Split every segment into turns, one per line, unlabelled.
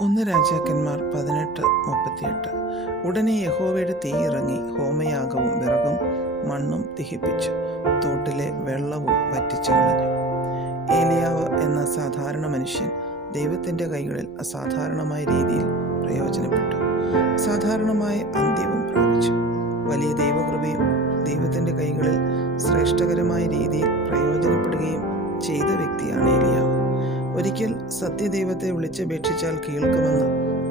ഒന്ന് രാജാക്കന്മാർ പതിനെട്ട് മുപ്പത്തിയെട്ട്. ഉടനെ യഹോവയുടെ തീ ഇറങ്ങി ഹോമയാഗവും വിറകും മണ്ണും ദഹിപ്പിച്ചു. തോട്ടിലെ വെള്ളവും വറ്റിച്ചു കളഞ്ഞു. ഏലിയാവ് എന്ന സാധാരണ മനുഷ്യൻ ദൈവത്തിന്റെ കൈകളിൽ അസാധാരണമായ രീതിയിൽ പ്രയോജനപ്പെട്ടു. സാധാരണമായ അന്ത്യവും പ്രാപിച്ചു. വലിയ ദൈവകൃപയും ദൈവത്തിന്റെ കൈകളിൽ ശ്രേഷ്ഠകരമായ രീതിയിൽ പ്രയോജനപ്പെടുകയും ഒരിക്കൽ സത്യദൈവത്തെ വിളിച്ചപേക്ഷിച്ചാൽ കേൾക്കുമെന്ന്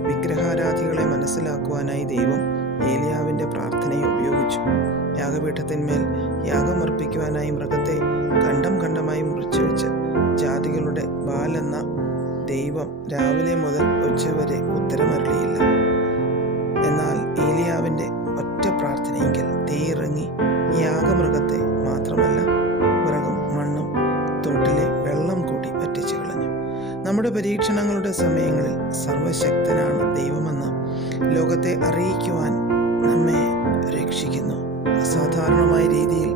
വിഗ്രഹാരാധികളെ മനസ്സിലാക്കുവാനായി ദൈവം ഏലിയാവിന്റെ പ്രാർത്ഥനയെ ഉപയോഗിച്ചു. യാഗപീഠത്തിന്മേൽ യാഗമർപ്പിക്കുവാനായി മൃഗത്തെ ഖണ്ഡം ഖണ്ഡമായി മുറിച്ചു വെച്ച് ജാതികളുടെ ബാലെന്ന ദൈവം രാവിലെ മുതൽ ഉച്ചവരെ ഉത്തരമരളിയില്ല. എന്നാൽ ഏലിയാവിന്റെ ഒറ്റ പ്രാർത്ഥനയെങ്കിൽ തീയിറങ്ങി യാഗമൃഗത്തെ നമ്മുടെ പരീക്ഷണങ്ങളുടെ സമയങ്ങളിൽ സർവശക്തനാണ് ദൈവമെന്ന് ലോകത്തെ അറിയിക്കുവാൻ നമ്മെ രക്ഷിക്കുന്നു. അസാധാരണമായ രീതിയിൽ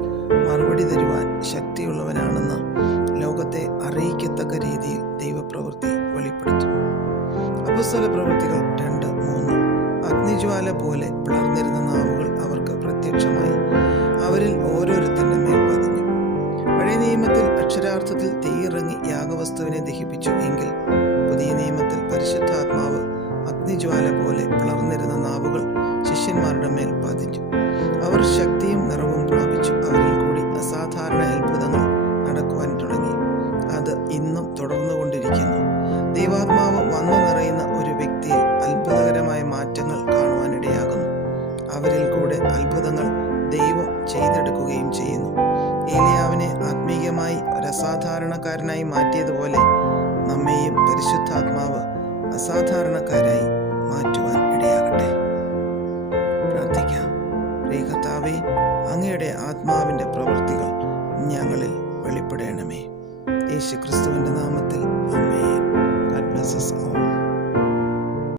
മറുപടി തരുവാൻ ശക്തിയുള്ളവനാണെന്ന് ലോകത്തെ അറിയിക്കത്തക്ക രീതിയിൽ ദൈവപ്രവൃത്തി വെളിപ്പെടുത്തുന്നു. അപസ്വല പ്രവൃത്തികൾ രണ്ട് മൂന്ന്. അഗ്നിജ്വാല പോലെ പിളർന്നിരുന്ന നാവുകൾ അവർക്ക് പ്രത്യക്ഷമായി അവരിൽ പഴയ നിയമത്തിൽ അക്ഷരാർത്ഥത്തിൽ തീയിറങ്ങി യാഗവസ്തുവിനെ ദഹിപ്പിച്ചു എങ്കിൽ പുതിയ നിയമത്തിൽ പരിശുദ്ധാത്മാവ് അഗ്നിജ്വാല പോലെ പിളർന്നിരുന്ന നാവുകൾ ശിഷ്യന്മാരുടെ മേൽ പതിഞ്ഞു. അവർ ശക്തിയും നിറവും പ്രാപിച്ചു. അവരിൽ കൂടി അസാധാരണ അത്ഭുതങ്ങൾ നടക്കുവാൻ തുടങ്ങി. അത് ഇന്നും തുടർന്നുകൊണ്ടിരിക്കുന്നു. ദൈവാത്മാവ് വന്നു നിറയുന്ന ഒരു വ്യക്തിയിൽ അത്ഭുതകരമായ മാറ്റങ്ങൾ കാണുവാനിടയാകുന്നു. അവരിൽ കൂടെ അത്ഭുതങ്ങൾ ദൈവം ചെയ്തെടുക്കുകയും ചെയ്യുന്നു. ഏലിയാവിനെ ആത്മീയമായി ഒരു അസാധാരണക്കാരനായി മാറ്റിയതുപോലെ നമ്മെയും പരിശുദ്ധാത്മാവ് അസാധാരണക്കാരായി മാറ്റുവാൻ ഇടയാകട്ടെ. പ്രാർത്ഥിക്കാം. പ്രിയ കർത്താവേ അങ്ങയുടെ ആത്മാവിന്റെ പ്രവൃത്തികൾ ഞങ്ങളിൽ വെളിപ്പെടണമേ. യേശു ക്രിസ്തുവിന്റെ നാമത്തിൽ അമ്മയെ അഡ്മസസ് all.